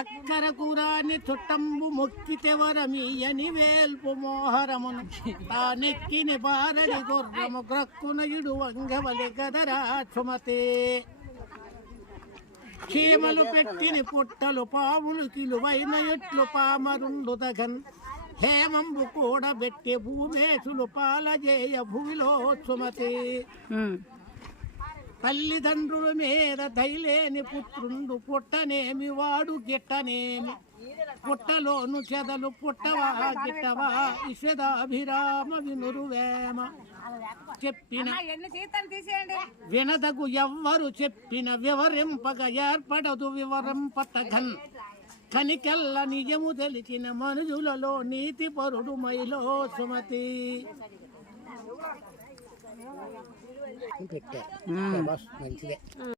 అక్కర కూరాని చుట్టంబు మొక్కితే వరమీయని వేల్పు మోహరమును తానెక్కిని బారడి గుర్రము గ్రక్కునయుడు వంగవలి గదరా సుమతే చీమలు పెట్టిని పుట్టలు పాములు కిలువైన ఎట్లు పామరుండు దగన్ హేమంబు కూడబెట్టి భూమేశులు పాలజేయ భూమిలో సుమతి తల్లిదండ్రుల మీద దయలేని పుత్రుండు పుట్టనేమి వాడు గిట్టనేమి పుట్టలోను చెదలు పుట్టవా గిట్టవా ఇషదాభిరామ వినురువేమ చెప్పిన వినదగు ఎవ్వరు చెప్పిన వివరింపగ ఏర్పడదు వివరింపతగన్ కనికెల్ల నిజము తెలిసిన మనుజులలో నీతి పరుడు మైలో సుమతి పెట్టే మంచిదే.